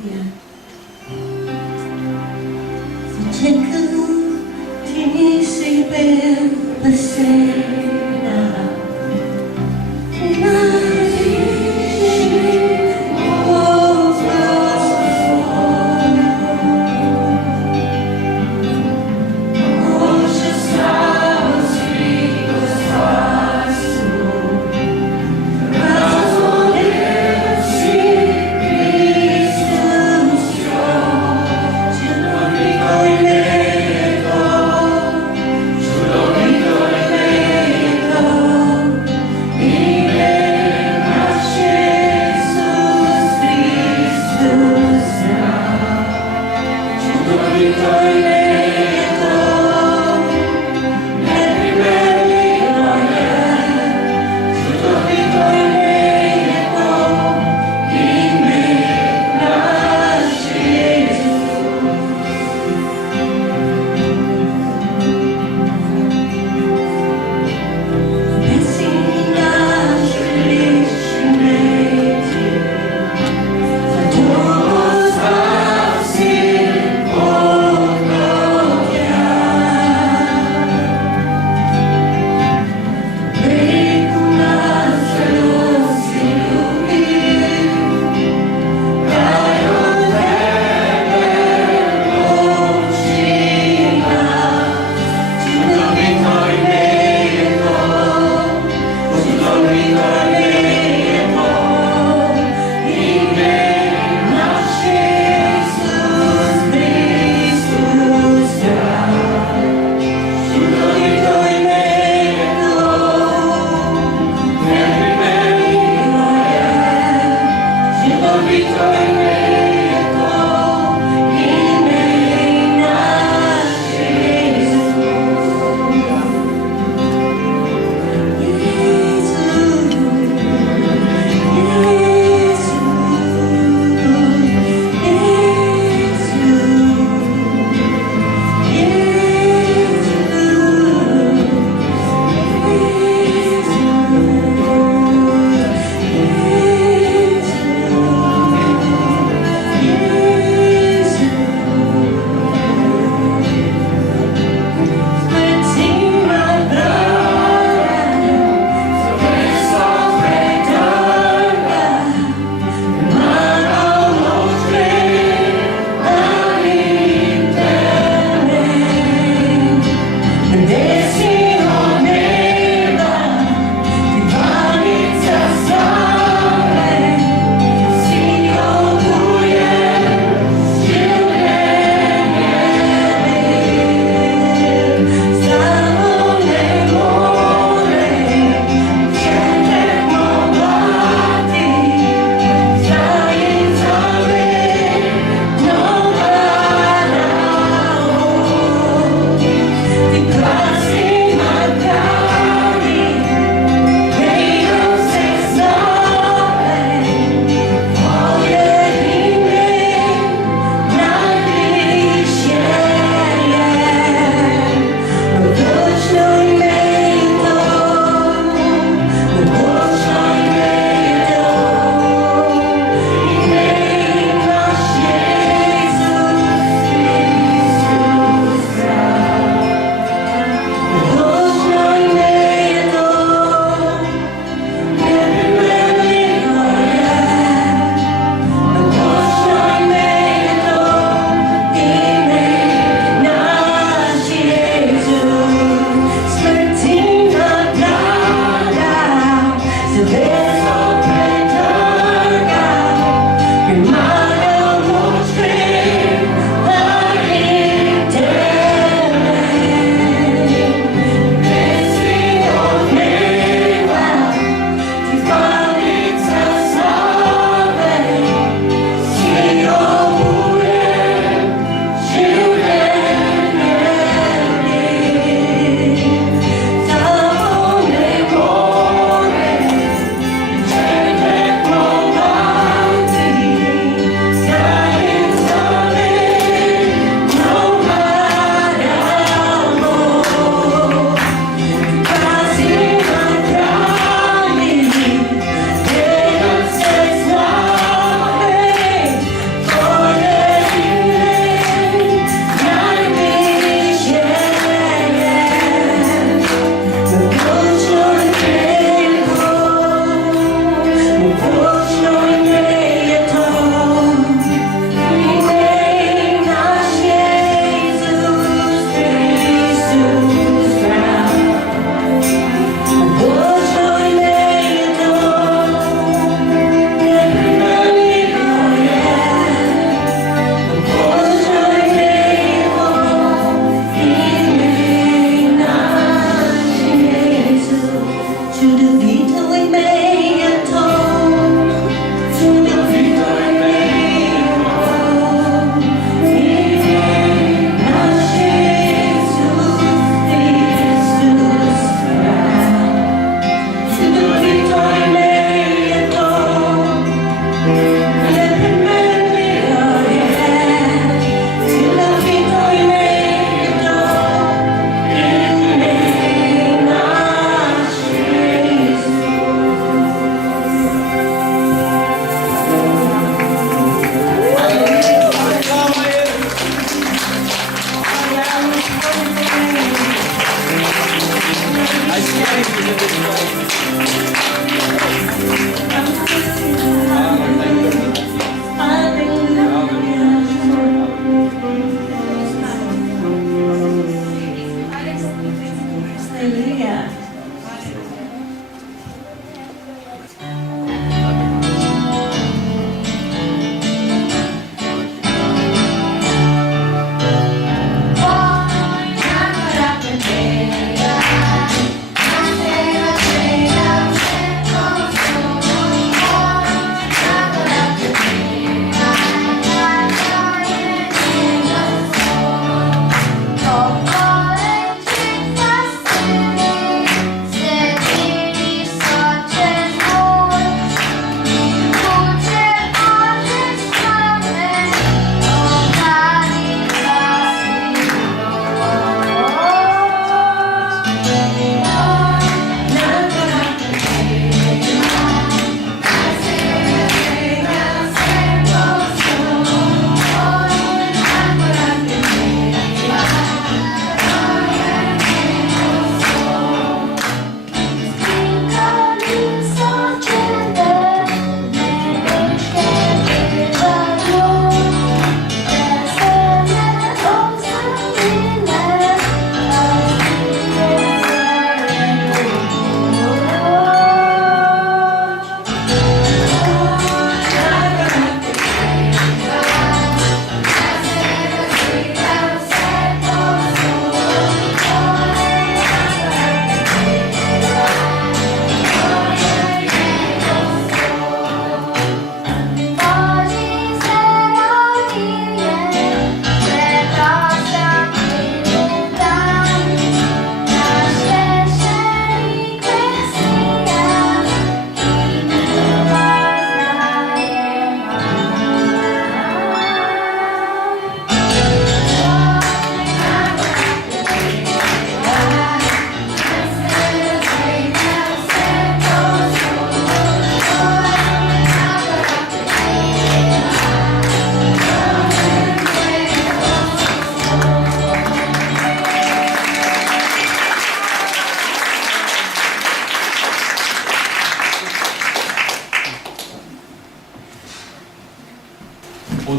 Sejak di si pasena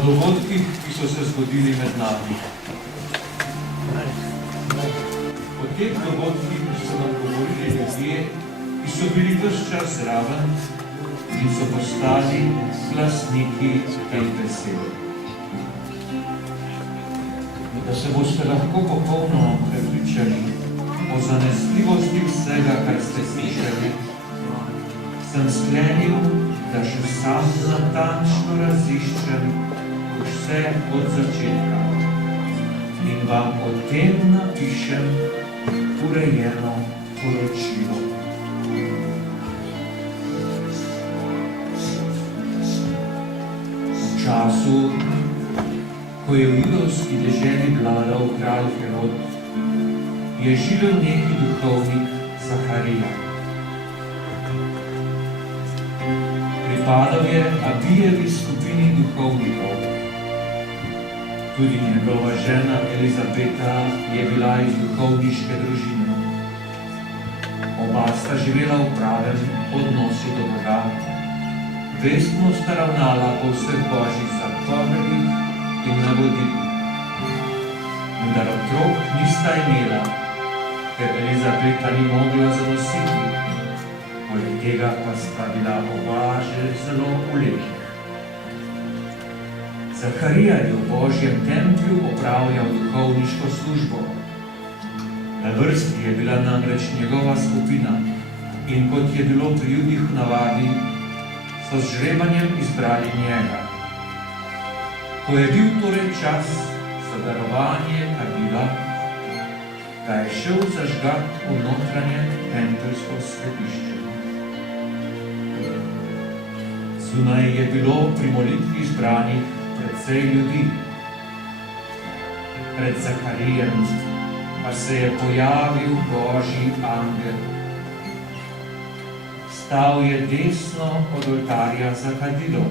dogodkih, ki so se zgodili med nami. O teh dogodkih so nam govorili ljudje, ki so bili ves čas zraven in so postali glasniki teh besed. Da se boste lahko popolnoma prepričali o zanesljivosti vsega, kar ste slišali, sem sklenil, da še sam natančno raziščem vse od začetka in vam o tem napišem urejeno poročilo. V času, ko je v judovski deželi vladal kralj Herod, je živel neki duhovnik Zaharija. Pripadal je Abijevi skupini duhovnikov. Tudi njegova žena Elizabeta je bila iz duhovniške družine. Oba sta živela v pravem odnosu do Boga, vestno sta ravnala po vseh božjih zapovedih in navodilih. Vendar otrok nista imela, ker Elizabeta ni mogla zanositi, poleg tega pa sta bila oba že zelo ulekih. Zaharija je v Božjem templju opravljal duhovniško službo. Na vrsti je bila namreč njegova skupina in kot je bilo pri Judih v navadi, so z žrebanjem izbrali njega. Ko je bil torej čas za darovanje kadila, ga je šel zažgat v notranje tempeljsko svetišče. Zunaj je bilo pri molitvi izbranih precej ljudi. Pred Zaharijem pa se je pojavil Božji angel. Stal je desno od oltarja za kadilo.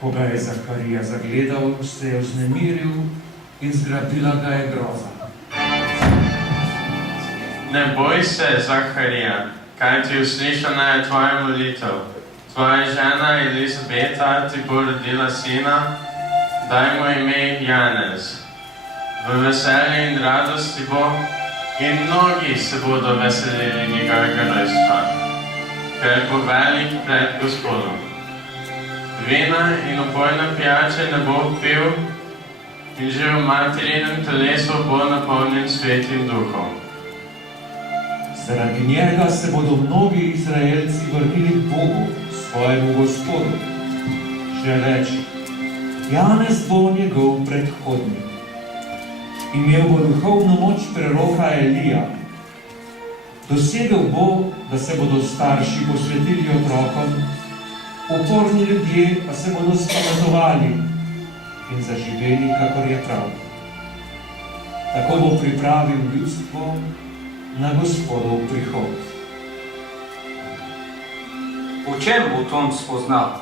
Ko ga je Zaharija zagledal, se je vznemiril in zgrabila ga je groza. Ne boj se, Zaharija, kajti uslišana je tvoja molitev. Tvoja žena Elizabeta ti bo rodila sina, daj mu ime Janez. V veselje in radosti bo in mnogi se bodo veselili njegovega rojstva, ker bo velik pred Gospodom. Vina in opojne pijače ne bo pil in že v materinem telesu bo napolnjen Svetim Duhom. Zaradi njega se bodo mnogi Izraelci vrnili k Bogu, svojemu Gospodu. Še več, Janez bo njegov predhodnik. Imel bo duhovno moč preroka Elija. Dosegel bo, da se bodo starši posvetili otrokom, uporni ljudje pa se bodo spametovali in zaživeli, kakor je prav. Tako bo pripravil ljudstvo na Gospodov prihod. V čem bo Tom spoznal?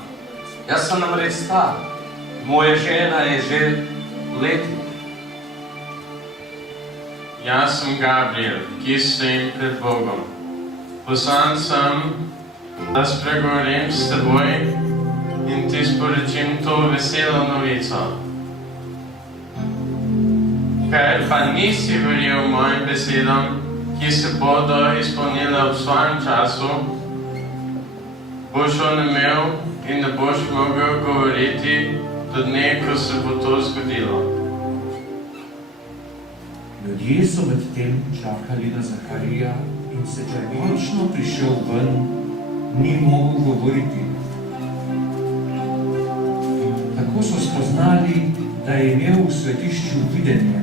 Jaz sem namreč star, moja žena je že letnik. Jaz sem Gabriel, ki stojim pred Bogom. Poslan sem, da spregovorim s teboj in ti sporočim to veselo novico. Ker pa nisi verjel mojim besedam, ki se bodo izpolnile v svojem času, boš onemel in ne boš mogel govoriti do dne, ko se bo to zgodilo. Ljudje so med tem čakali na Zaharija in se, če je končno prišel ven, ni mogel govoriti. Tako so spoznali, da je imel v svetišču videnje.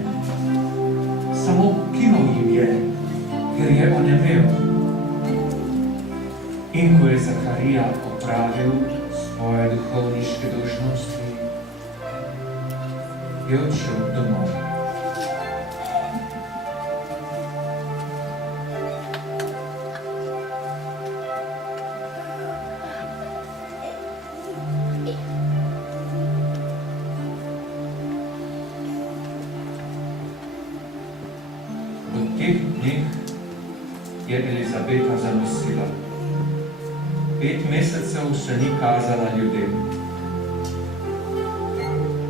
Samo kimal jim je, ker je onemel. In ko je Zaharija opravil svoje duhovniške dolžnosti, je odšel domov. V teh dneh je Elizabeta zanosila. 5 mesecev se ni kazala ljudem.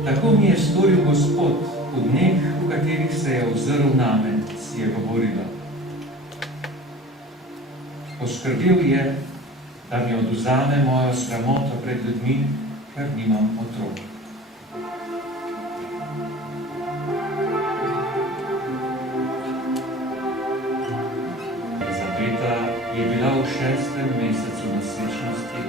Tako mi je storil Gospod v dneh, v katerih se je ozrl name, si je govorila. Poskrbel je, da mi odvzame mojo sramoto pred ljudmi, ker nimam otrok. Elizabeta je bila v 6. mesecu nosečnosti.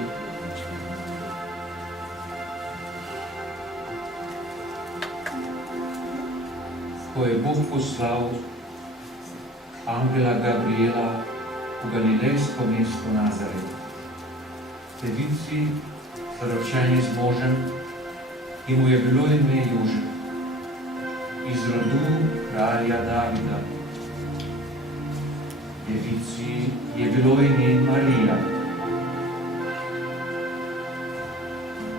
Ko je Bog poslal angela Gabriela v galilejsko mesto Nazaret, devici, zaročeni z možem, ki mu je bilo ime Jožef, iz rodu kralja Davida. Devici je bilo ime Marija.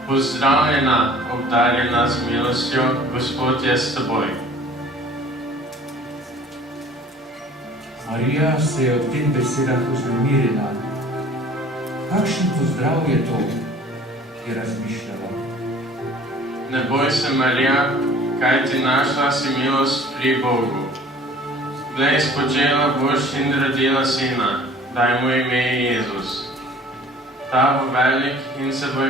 Pozdravljena, obdarjena z milostjo, Gospod je s teboj. Marija se je ob teh besedah vznemirila. Kakšen pozdrav je to, je razmišljala. Ne boj se, Marija, kaj ti našla si milost pri Bogu. Glej, spočela boš in rodila sina, daj mu ime Jezus. Ta bo velik in se bo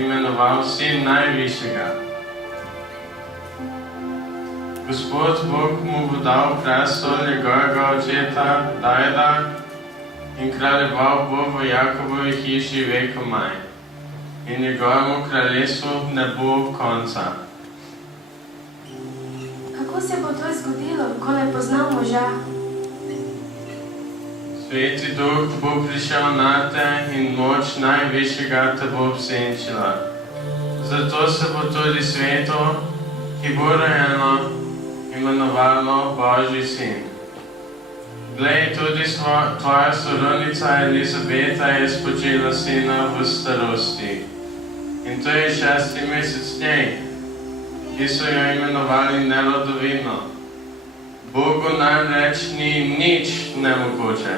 imenoval Sin Najvišjega. Gospod Bog mu bo dal prestol njegovega očeta Davida in kraljeval bo v Jakobovi hiši vekomaj. In njegovemu kraljestvu ne bo konca. Kako se bo to zgodilo, ko ne poznam moža? Sveti Duh bo prišel nate in moč Najvišjega te bo obsenčila. Zato se bo tudi sveto, ki bo rojeno, imenovalo Božji sin. Glej, tudi tvoja sorodnica Elizabeta je spočela sina v starosti. In to je 6. mesec njej, ki so jo imenovali nerodovino. Bogu namreč ni nič nemogoče.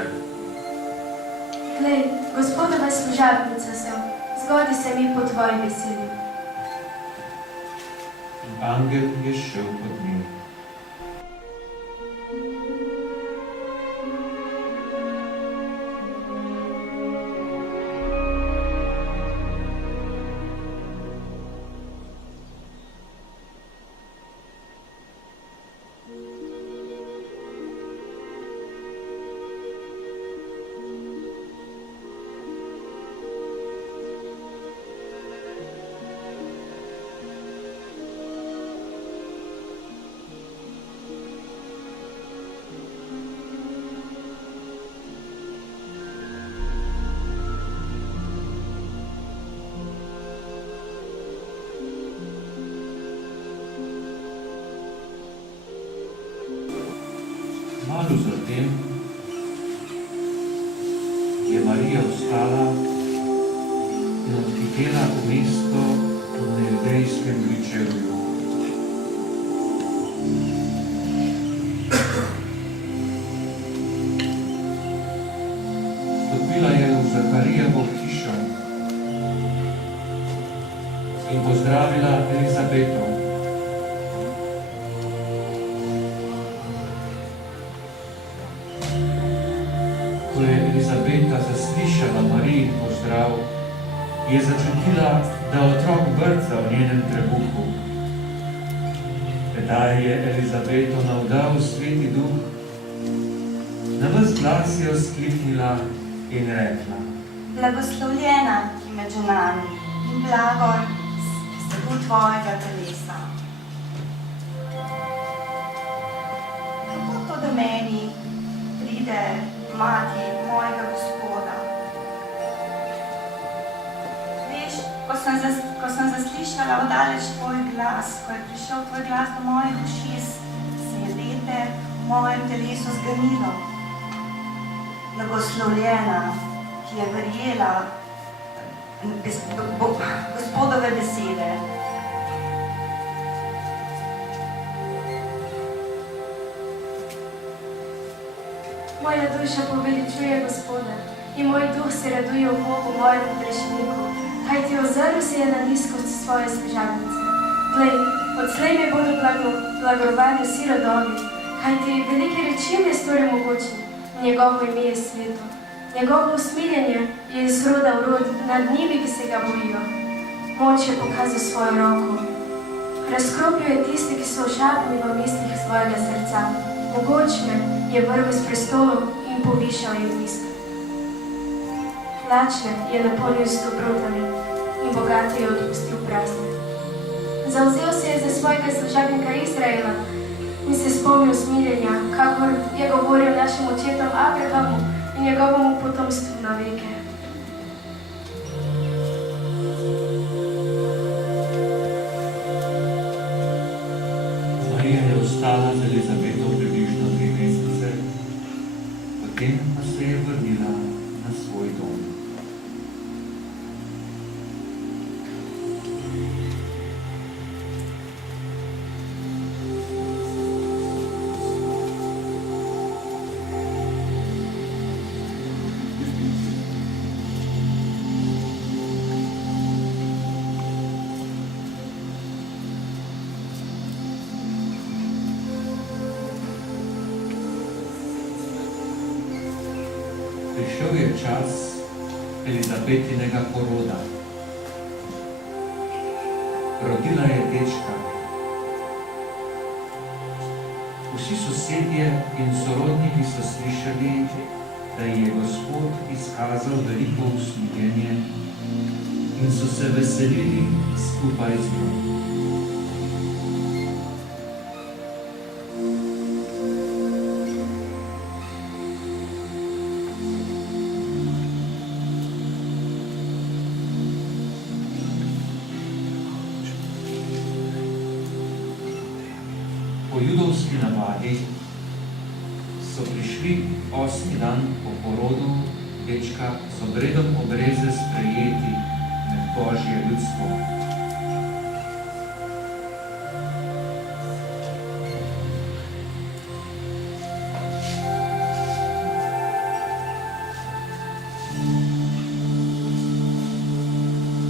Glej, Gospodova služabnica sem, zgodi se mi po tvoji besedi. In angel je šel pod njo. Malo zatem je Marija vstala in odhitela v mesto v neevdejskem gričevju. Stopila je v Zakarijevo hišo in pozdravila Elizabeto. Ko je Elizabeta zaslišala Marijin pozdrav, je začutila, da otrok brca v njenem trebuhu. Tedaj je Elizabeto navdal Sveti Duh, na ves glas je vzkliknila in rekla: Blagoslovljena ti med ženami in blagor stebu tvojega telesa. Kako to, da meni pride mati mojega Gospoda? Veš, ko sem zaslišala oddaleč tvoj glas, ko je prišel tvoj glas do mojih ušes, se je veter v mojem telesu zganilo. Blagoslovljena, ki je verjela Gospodove besede. Moja duša poveličuje Gospoda in moj duh se raduje v Bogu mojemu rešeniku, kajti ozrl se je na nizkost svoje služabnice. Glej, Doslej mi bodo blagorovali vsi rodovi, kajti velike reči mi je storil mogoče, njegovo ime je sveto. Njegovo usmiljenje je iz roda v rod nad njimi, ki se ga bojijo. Moč je pokazal svojo roko. Razkropil je tiste, ki so ošapljeni v mislih svojega srca. Mogočne je vrgel s prestolov in povišal je nizko. Lačne je napolnil s dobrotami in bogate je odpustil prazne. Zavzel se je za svojega služabnika Izraela in se spomnil smiljenja, kakor je govoril našim očetom Abrahamu in njegovemu potomstvu na veke. Marija je ostala z Elizabeto približno 3 mesece, potem pa se je vrnila na svoj dom. Prišel je čas Elizabetinega poroda. Rodila je dečka. Vsi sosedje in sorodniki so slišali, da ji je Gospod izkazal veliko usmiljenje in so se veselili skupaj z njo. Po judovski navadi so prišli 8. dan po porodu dečka z obredom obreze sprejeti med Božje ljudstvo.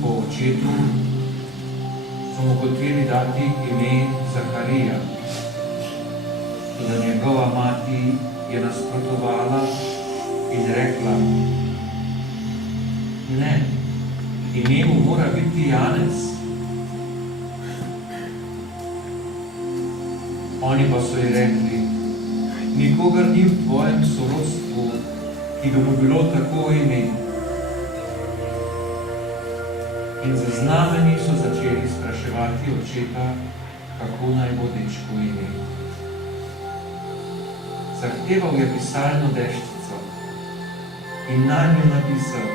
Po očetu so mu hoteli dati ime Zaharija, toda njegova mati je nasprotovala in rekla: ne, ime mu mora biti Janez. Oni pa so ji rekli: nikogar ni v tvojem sorodstvu, ki bi mu bilo tako ime. In za znamenji so začeli spraševati očeta, kako naj bo dečku ime. Zahteval je pisalno deščico in nanjo napisal: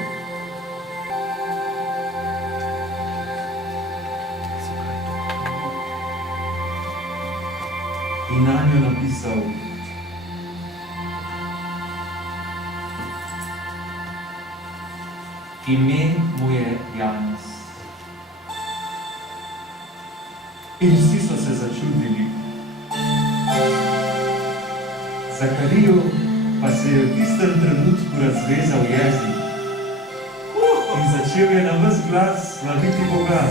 ime mu je Janez. In vsi so se začudili. Zahariju pa se je v tistem trenutku razvezal jezik in začel je na ves glas slaviti Boga.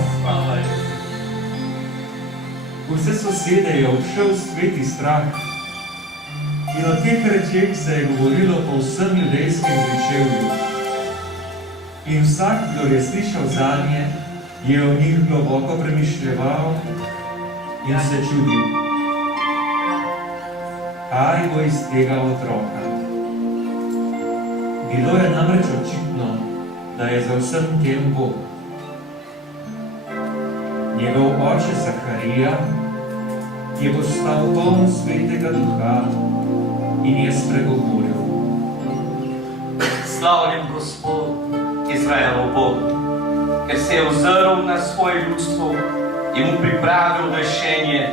Vse sosede je obšel sveti strah in o teh rečeh se je govorilo po vsem judejskem pričevju. In vsak, kdo je slišal zanje, je o njih globoko premišljeval in se čudil, kaj bo iz tega otroka. Bilo je namreč očitno, da je za vsem tem Bog. Njegov oče Zaharija je postal poln svetega duha in je spregovoril: Slavljen Gospod, Izraelov Bog, ker se je ozrl na svoje ljudstvo in mu pripravil rešenje.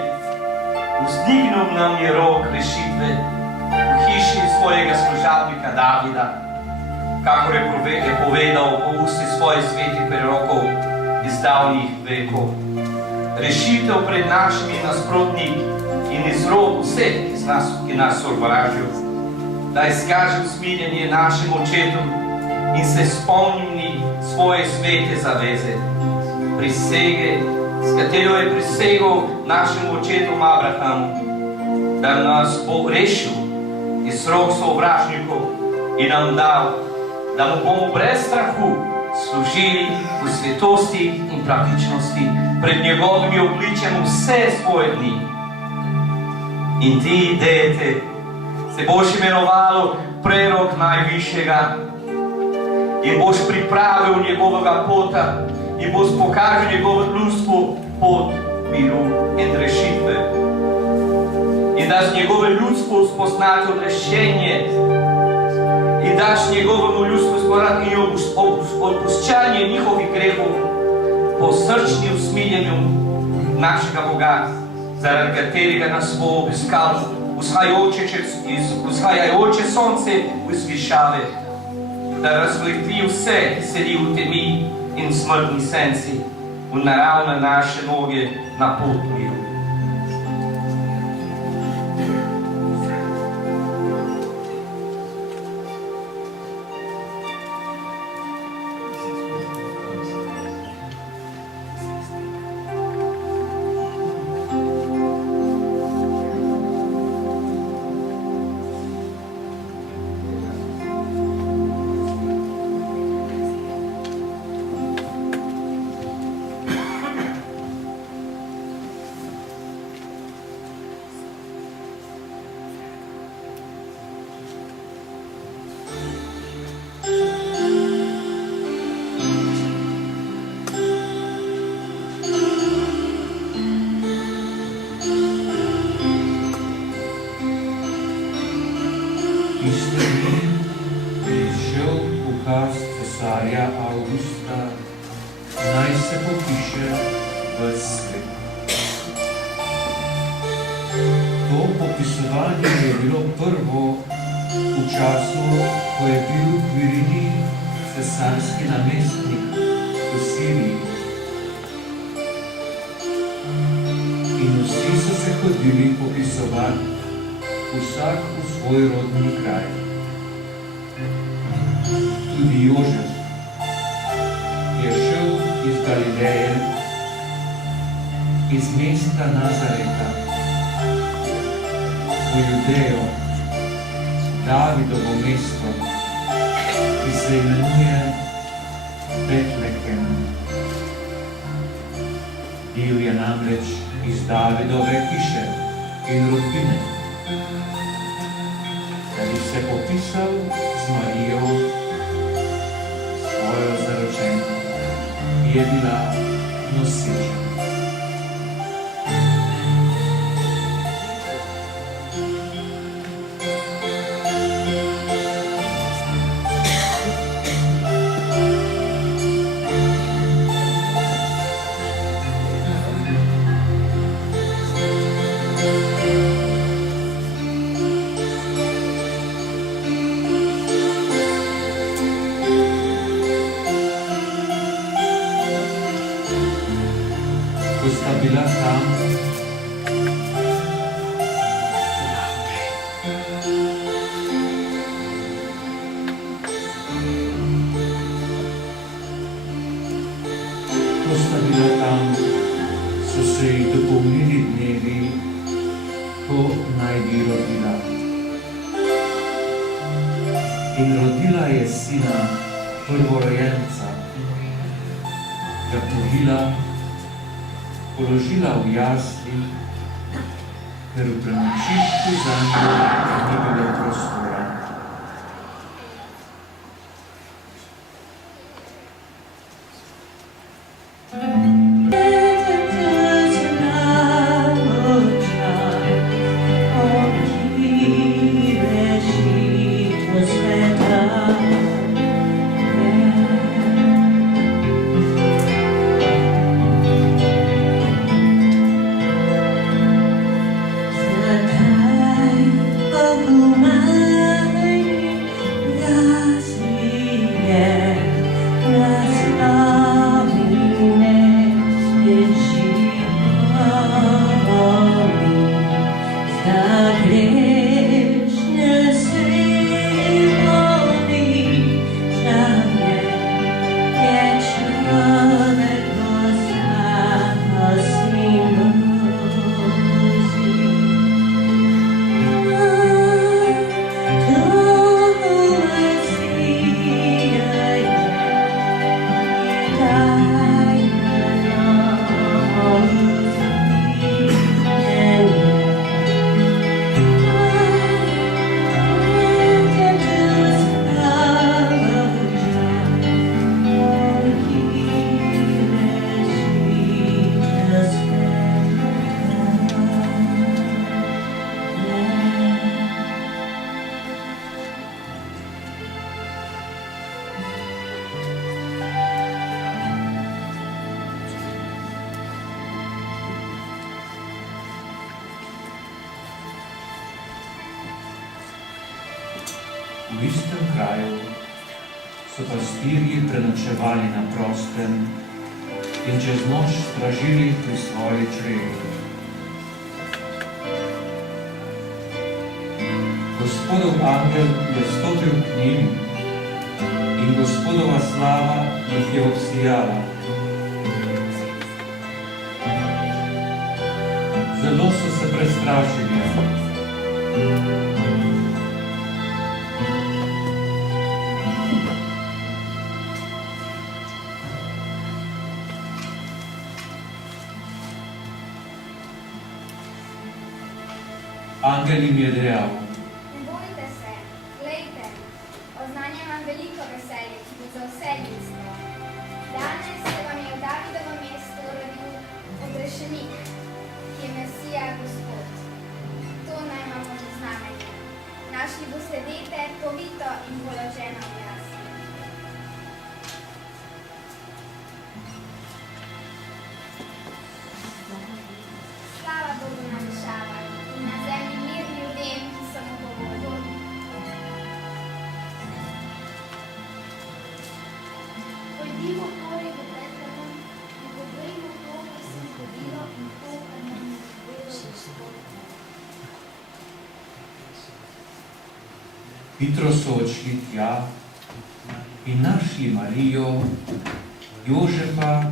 Vzdignil nam je rok rešitve v hiši svojega služabnika Davida, kakor je povedal po usti svojih svetih prerokov iz davnih vekov. Rešitev pred našimi nasprotniki in izrod vseh, ki nas sovražijo, da izkaže usmiljenje našim očetom in se spomni svoje svete zaveze, prisege s katero je prisegel našemu očetu Abrahamu, da nas bo rešil iz rok sovražnikov in nam dal, da mu bomo brez strahu služili v svetosti in praktičnosti pred njegovimi obličjem vse svoje dni. In ti, dete, se boš imenovalo prerok najvišjega in boš pripravil njegovega pota in boš pokažil njegovo ljudstvu pot miru in rešitve. In daš njegove ljudstvu spoznati odrešenje in daš njegovemu ljudstvu spoznati in odpuščanje njihovih grehov po srčni usmiljenju našega Boga, zaradi katerega nas bo obiskalo vzhajajoče sonce iz višave, da razsvetli vse, ki sedi v temi in smrtni senci, v naravne naše noge na pot miru. Cesarja Augusta, naj se popiše v svet. To popisovanje je bilo prvo v času, ko je bil Kvirinij cesarski namestnik v Siriji. In vsi so se hodili popisovati, vsak v svoj rodni kraj. Tudi Jožef je šel iz Galileje, iz mesta Nazareta, v Judejo, Davidovo mesto, ki se imenuje Betlehem. Bil je namreč iz Davidove hiše in rodbine, da bi se popisal z Marijo, svojo zaročenko, ki je bila noseča. Ko sta bila tam, so se ji dopolnili dnevi, ko naj bi rodila. In rodila je sina, prvorojenca, ga povila, položila v jasli, ker v prenočišču zanjo ni bilo prostora. Zakaj pogumam V istem kraju so pastirji prenočevali na prostem in čez noč stražili pri svoji čredi. Gospodov angel je stopil k njim in Gospodova slava jih je obsijala. Zelo so se prestrašili. Angel jim je dejal: Ne bojte se, glejte, oznanjam vam veliko veselje, ki bo za vse ljudstvo. Danes se vam je v Davidovem mestu rodil odrešenik, ki je Mesija Gospod. To naj vam bo znamenje. Našli boste dete, povito in položeno v jasli. Slava Bogu na višavah in na zemlji mir ljudem, ki so mu pogodni. Pojdimo torej v Betlehem in povejmo to, kar se je zgodilo in to, kar nam je povedal Gospod. Hitro so odšli tja in našli Marijo, Jožefa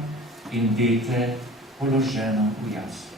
in dete položeno v jasli.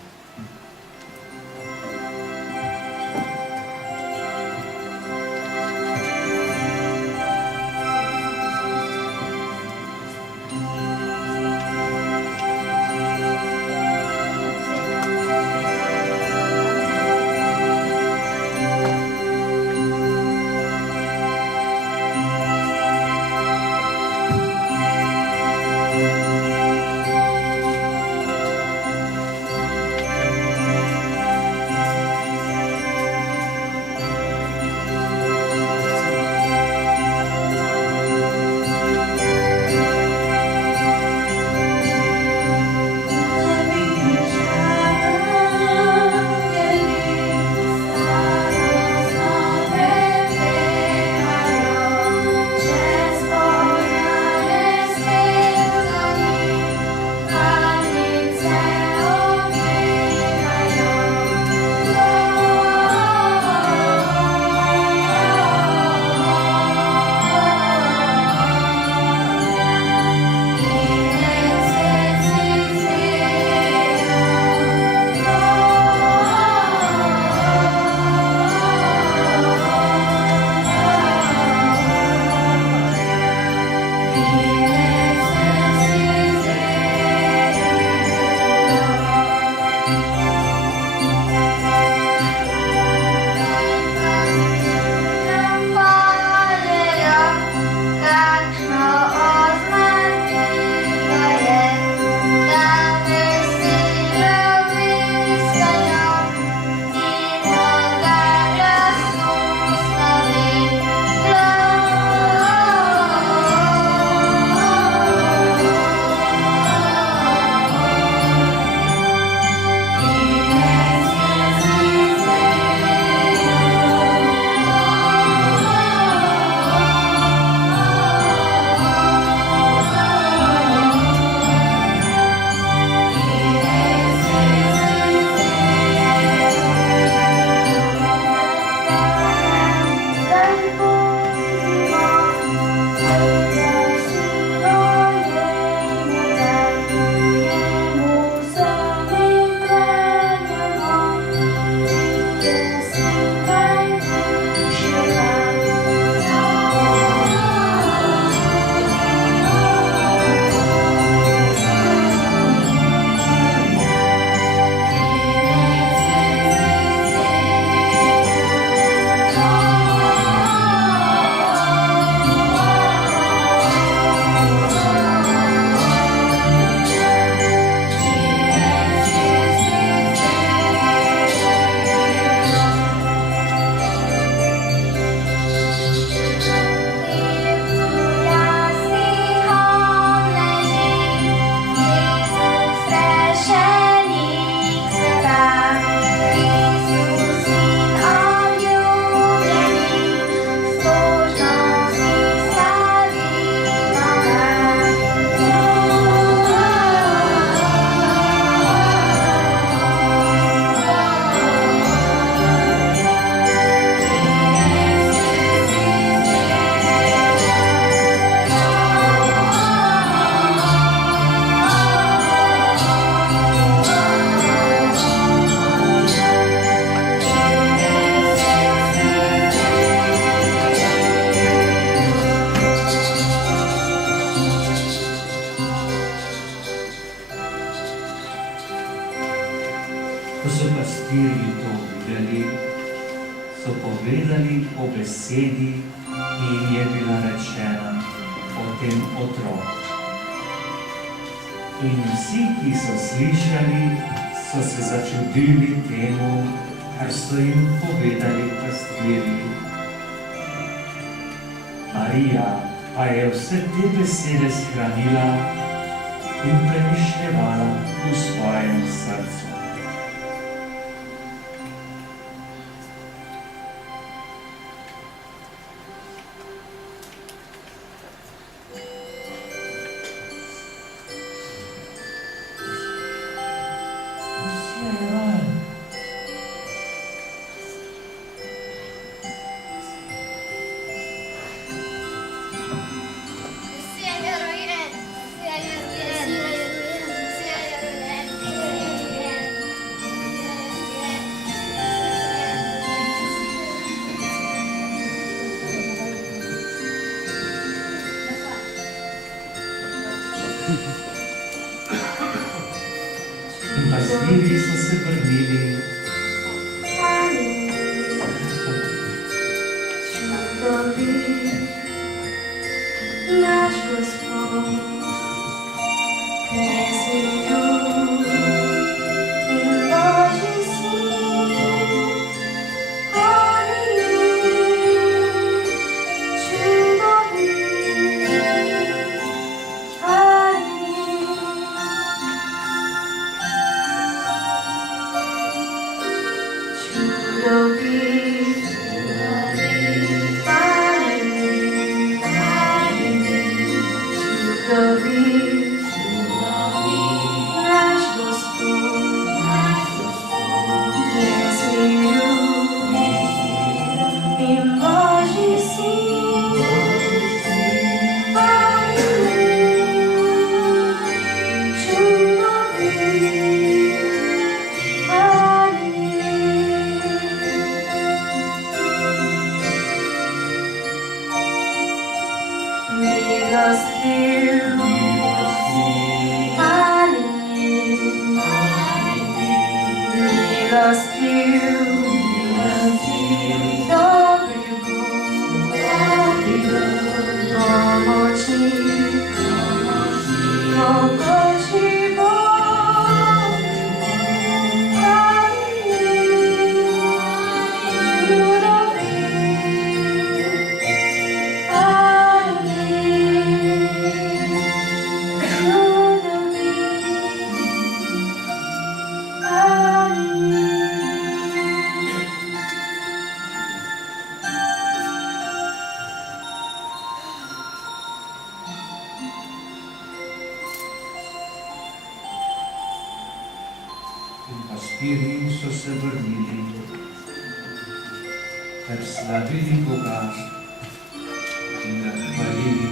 Ko so pastirji to videli, so povedali o besedi, ki jim je bila rečena o tem otroku. In vsi, ki so slišali, so se začudili temu, kar so jim povedali pastirji. Marija pa je vse te besede shranila in premišljevala v svojem srcu. In pastirji so se vrnili. Naš Gospod, Pastirji so se vrnili, ter slavili Boga in ga hvalili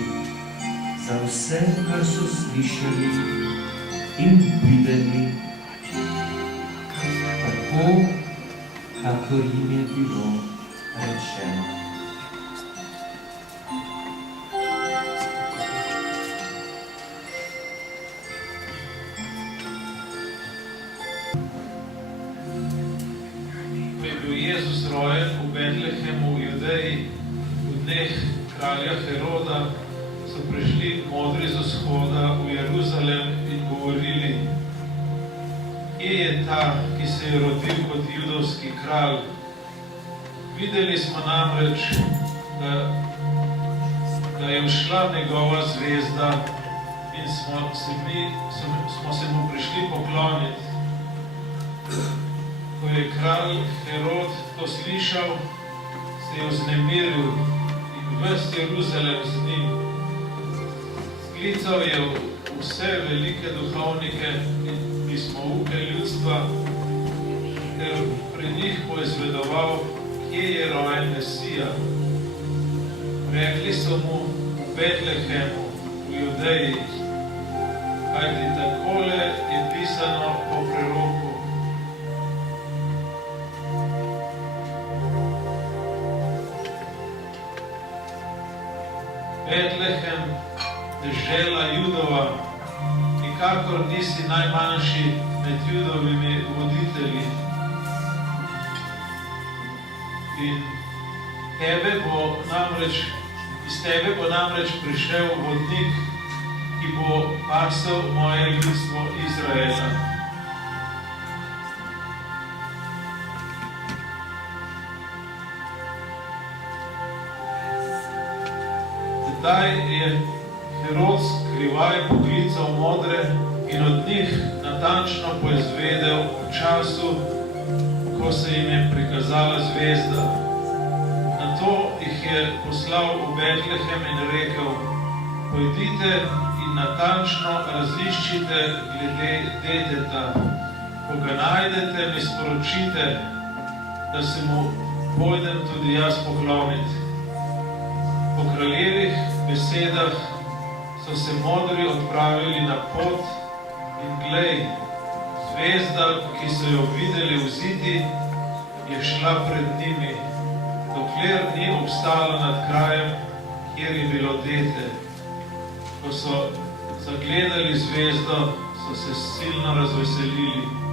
za vse, kar so slišali in videli, tako, kakor jim je bilo rečeno. Jezus rojen v Betlehemu v Judeji, v dneh kralja Heroda, so prišli modri z vzhoda v Jeruzalem in govorili: Kje je ta, ki se je rodil kot judovski kralj? Videli smo namreč, da je všla njegova zvezda in smo se mu prišli pokloniti. Ko je kralj Herod to slišal, se je vznemiril in ves Jeruzalem z njim. Sklical je vse velike duhovnike in pismouke ljudstva, ter pri njih poizvedoval, kje je rojen Mesija. Rekli so mu v Betlehemu, v Judeji, kajti takole je pisano po preroku: Betlehem, dežela Judova, nikakor nisi najmanjši med judovimi voditelji. In iz tebe bo namreč prišel vodnik, ki bo pasel moje ljudstvo Izraela. Tedaj je Herod skrivaj poklical modre in od njih natančno poizvedel v času, ko se jim je prikazala zvezda. Nato jih je poslal v Betlehem in rekel: pojdite in natančno raziščite glede deteta. Ko ga najdete, mi sporočite, da se mu pojdem tudi jaz pokloniti. Po kraljevih besedah so se modri odpravili na pot in glej, zvezda, ki so jo videli v zidi, je šla pred njimi, dokler ni obstala nad krajem, kjer je bilo dete. Ko so zagledali zvezdo, so se silno razveselili.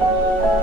Thank